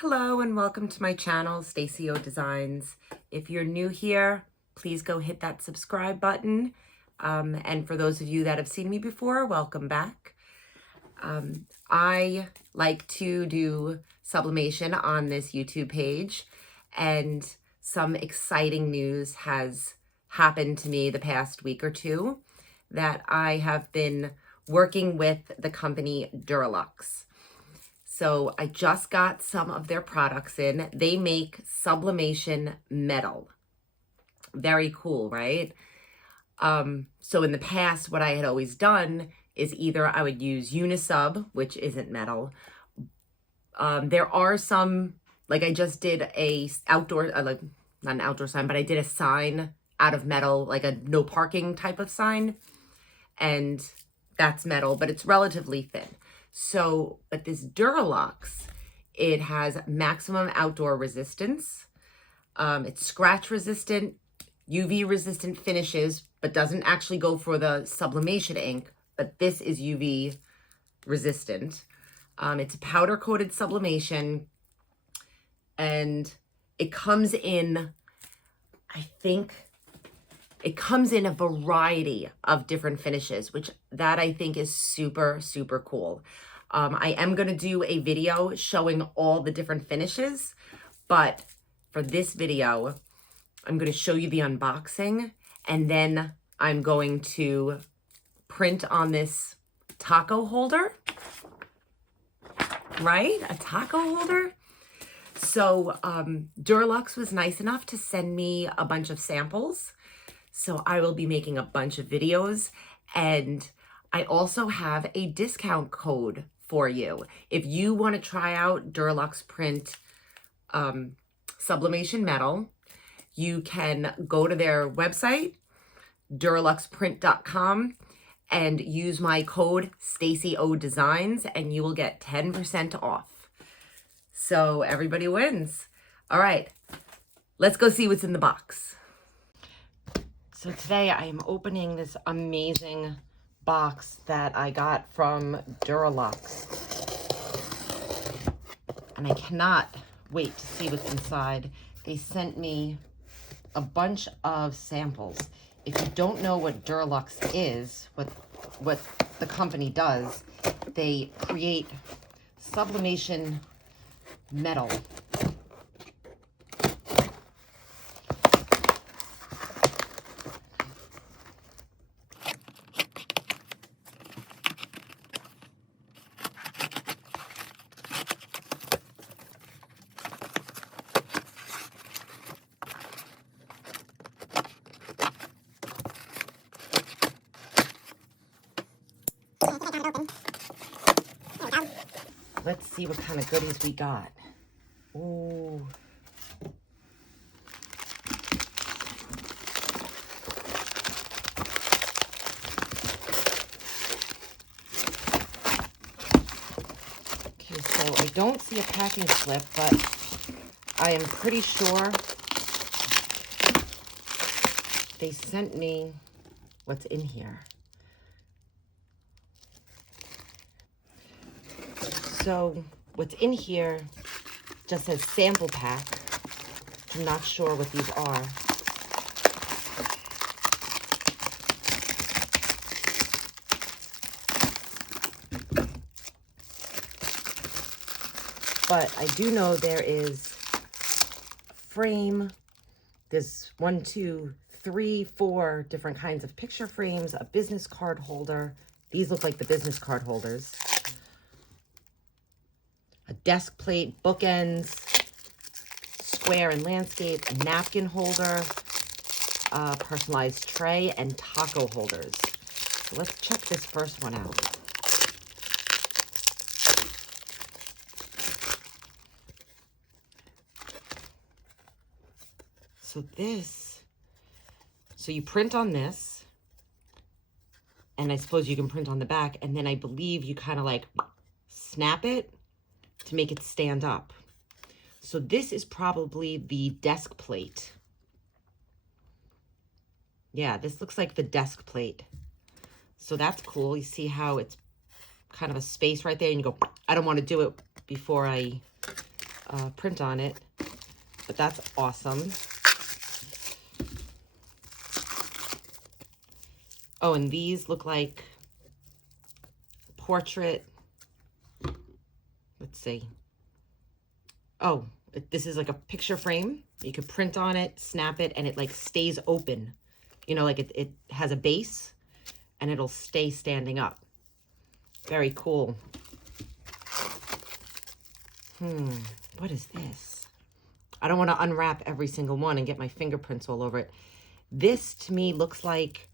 Hello and welcome to my channel, Stacy O Designs. If you're new here, please go hit that subscribe button. And for those of you that have seen me before, welcome back. I like to do sublimation on this YouTube page, and some exciting news has happened to me the past week or two that I have been working with the company DURALUXE. So I just got some of their products in. They make sublimation metal. Very cool, right? So in the past, what I had always done is either I would use Unisub, which isn't metal. There are some, like I just did a outdoor, like not an outdoor sign, but I did a sign out of metal, like a no parking type of sign. And that's metal, but it's relatively thin. So, but this DURALUXE, it has maximum outdoor resistance. It's scratch resistant, UV resistant finishes, but doesn't actually go for the sublimation ink, but this is UV resistant. It's a powder coated sublimation, and it comes in, I think, it comes in a variety of different finishes, which that I think is super, super cool. I am going to do a video showing all the different finishes, but for this video, I'm going to show you the unboxing, and then I'm going to print on this taco holder, right? A taco holder. So DURALUXE was nice enough to send me a bunch of samples. So I will be making a bunch of videos, and I also have a discount code for you. If you want to try out DURALUXE Print Sublimation Metal, you can go to their website, DURALUXEprint.com, and use my code StacyODesigns, and you will get 10% off. So everybody wins. All right, let's go see what's in the box. So today I am opening this amazing box that I got from DURALUXE. And I cannot wait to see what's inside. They sent me a bunch of samples. If you don't know what DURALUXE is, what the company does, they create sublimation metal. Let's see what kind of goodies we got. Ooh. Okay, so I don't see a packing slip, but I am pretty sure they sent me what's in here. So what's in here just says sample pack. I'm not sure what these are. But I do know there is a frame. There's 1, 2, 3, 4 different kinds of picture frames, a business card holder. These look like the business card holders. A desk plate, bookends, square and landscape, a napkin holder, a personalized tray, and taco holders. So let's check this first one out. So you print on this, and I suppose you can print on the back, and then I believe you kind of like snap it to make it stand up. So this is probably the desk plate. Yeah, this looks like the desk plate. So that's cool. You see how it's kind of a space right there, and you go, I don't want to do it before I print on it, but that's awesome. Oh, and these look like portrait. Let's see. Oh, this is like a picture frame. You could print on it, snap it, and it like stays open. You know, like it has a base and it'll stay standing up. Very cool. What is this? I don't want to unwrap every single one and get my fingerprints all over it. This to me looks like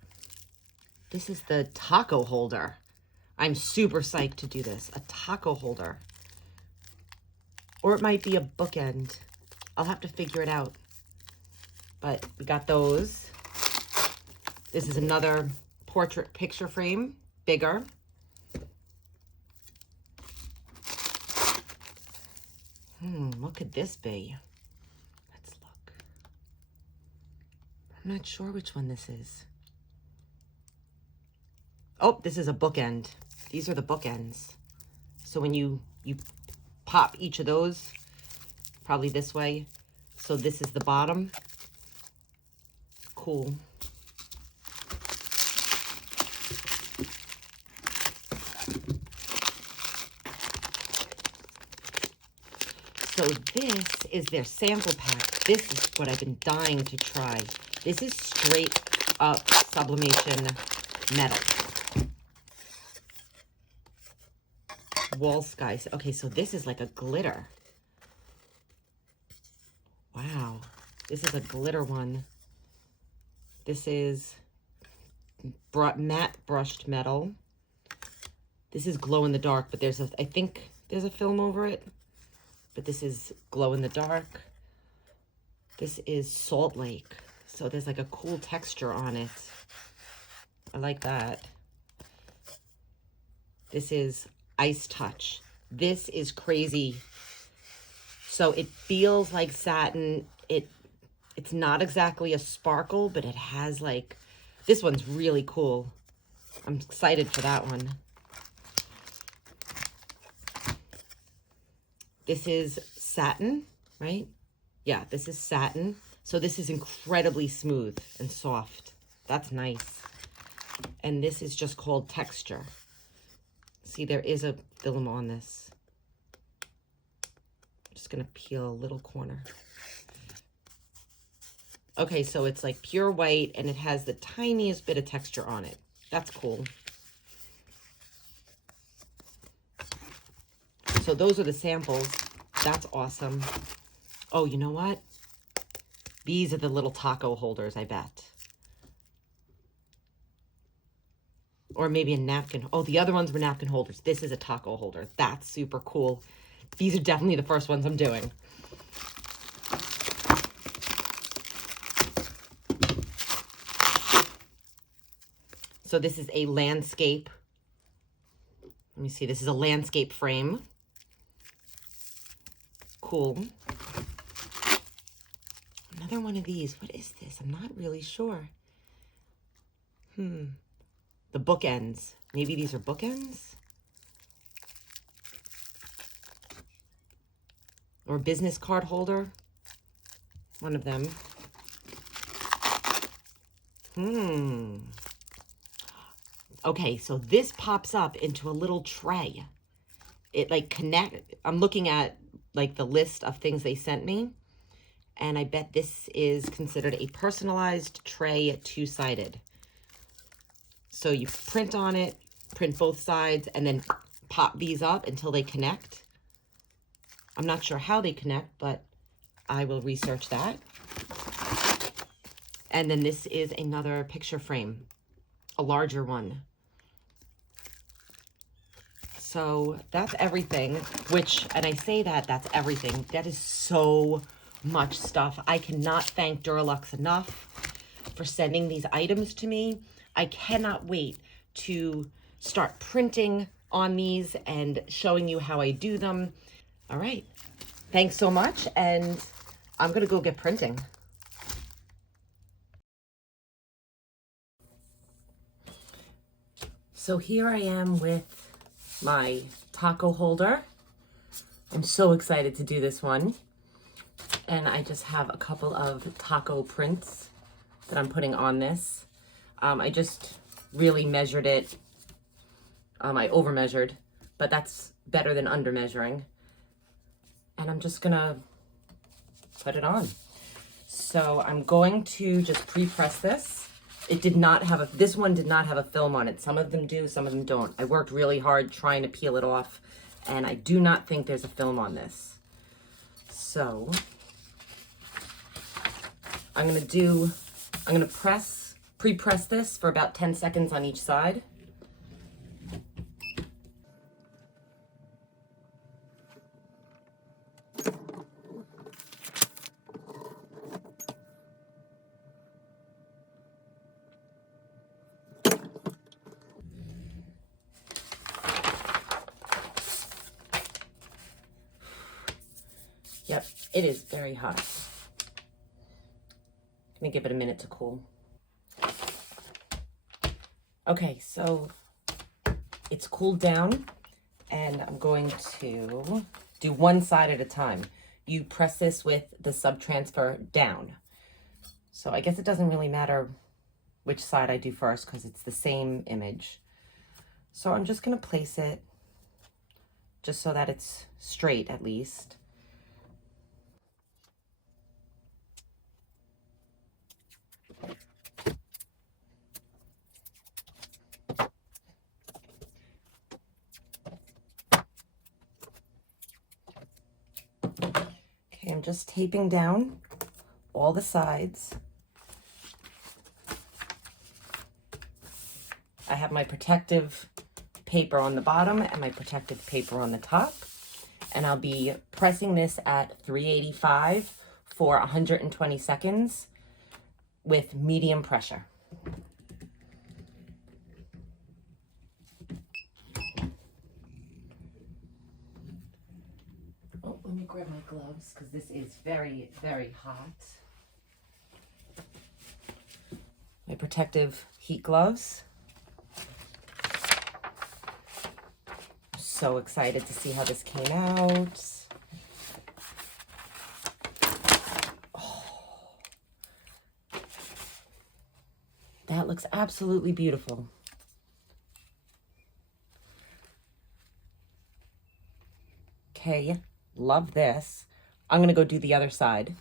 this is the taco holder. I'm super psyched to do this. A taco holder. Or it might be a bookend. I'll have to figure it out. But we got those. This is another portrait picture frame, bigger. What could this be? Let's look. I'm not sure which one this is. Oh, this is a bookend. These are the bookends. So when you pop each of those, probably this way. So this is the bottom. Cool. So this is their sample pack. This is what I've been dying to try. This is straight up sublimation metal. Wall skies. Okay, so this is like a glitter. Wow. This is a glitter one. This is matte brushed metal. This is glow in the dark, but I think there's a film over it. But this is glow in the dark. This is Salt Lake. So there's like a cool texture on it. I like that. This is Ice Touch. This is crazy. So it feels like satin. It's not exactly a sparkle, but it has like, this one's really cool. I'm excited for that one. This is satin, right? Yeah, this is satin. So this is incredibly smooth and soft. That's nice. And this is just called texture. See, there is a film on this. I'm just gonna peel a little corner. Okay, so it's like pure white and it has the tiniest bit of texture on it. That's cool. So those are the samples. That's awesome. Oh, you know what? These are the little taco holders, I bet. Or maybe a napkin. Oh, the other ones were napkin holders. This is a taco holder. That's super cool. These are definitely the first ones I'm doing. So this is a landscape. Let me see. This is a landscape frame. Cool. Another one of these. What is this? I'm not really sure. The bookends. Maybe these are bookends? Or business card holder? One of them. Okay, so this pops up into a little tray. It like I'm looking at like the list of things they sent me, and I bet this is considered a personalized tray, two-sided. So you print on it, print both sides, and then pop these up until they connect. I'm not sure how they connect, but I will research that. And then this is another picture frame, a larger one. So that's everything, and I say that's everything. That is so much stuff. I cannot thank DURALUXE enough for sending these items to me. I cannot wait to start printing on these and showing you how I do them. All right. Thanks so much, and I'm going to go get printing. So here I am with my taco holder. I'm so excited to do this one. And I just have a couple of taco prints that I'm putting on this. I just really measured it. I over measured, but that's better than under measuring. And I'm just gonna put it on. So I'm going to just pre-press this. It did not have this one did not have a film on it. Some of them do, some of them don't. I worked really hard trying to peel it off, and I do not think there's a film on this. So I'm gonna pre-press this for about 10 seconds on each side. Yep, it is very hot. Let me give it a minute to cool. Okay, so it's cooled down, and I'm going to do one side at a time. You press this with the sub-transfer down. So I guess it doesn't really matter which side I do first because it's the same image. So I'm just gonna place it just so that it's straight at least. Okay, I'm just taping down all the sides. I have my protective paper on the bottom and my protective paper on the top. And I'll be pressing this at 385 for 120 seconds with medium pressure. Oh, let me grab my gloves because this is very, very hot. My protective heat gloves. So excited to see how this came out. Oh, that looks absolutely beautiful. Okay, love this. I'm gonna go do the other side.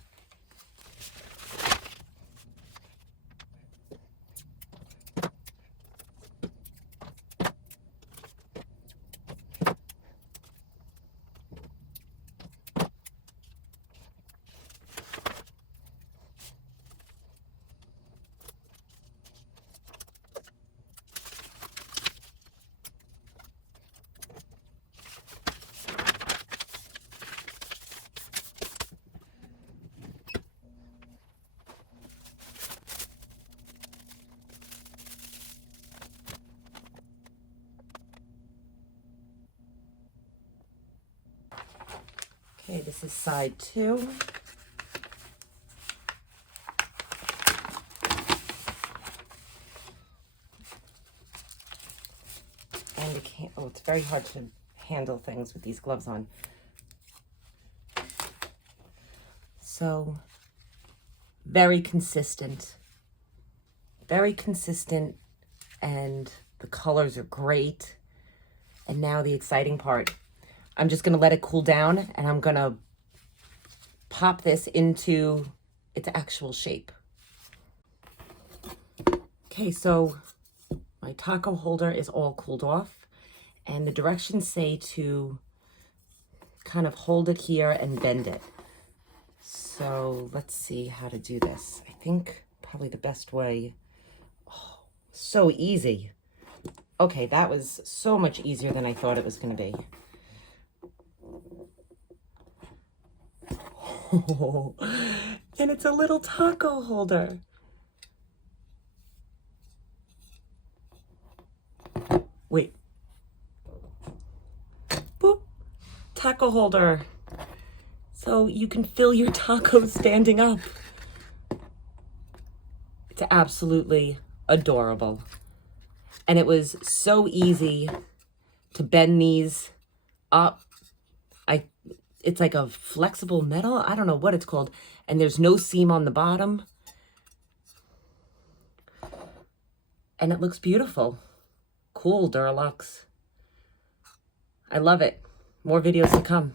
Okay, this is side 2. And it's very hard to handle things with these gloves on. So, very consistent, and the colors are great. And now the exciting part. I'm just gonna let it cool down, and I'm gonna pop this into its actual shape. Okay, so my taco holder is all cooled off, and the directions say to kind of hold it here and bend it. So let's see how to do this. I think probably the best way. Oh, so easy. Okay, that was so much easier than I thought it was gonna be. Oh, and it's a little taco holder. Wait. Boop. Taco holder. So you can fill your tacos standing up. It's absolutely adorable. And it was so easy to bend these up. it's like a flexible metal. I don't know what it's called. And there's no seam on the bottom. And it looks beautiful. Cool, DURALUXE. I love it. More videos to come.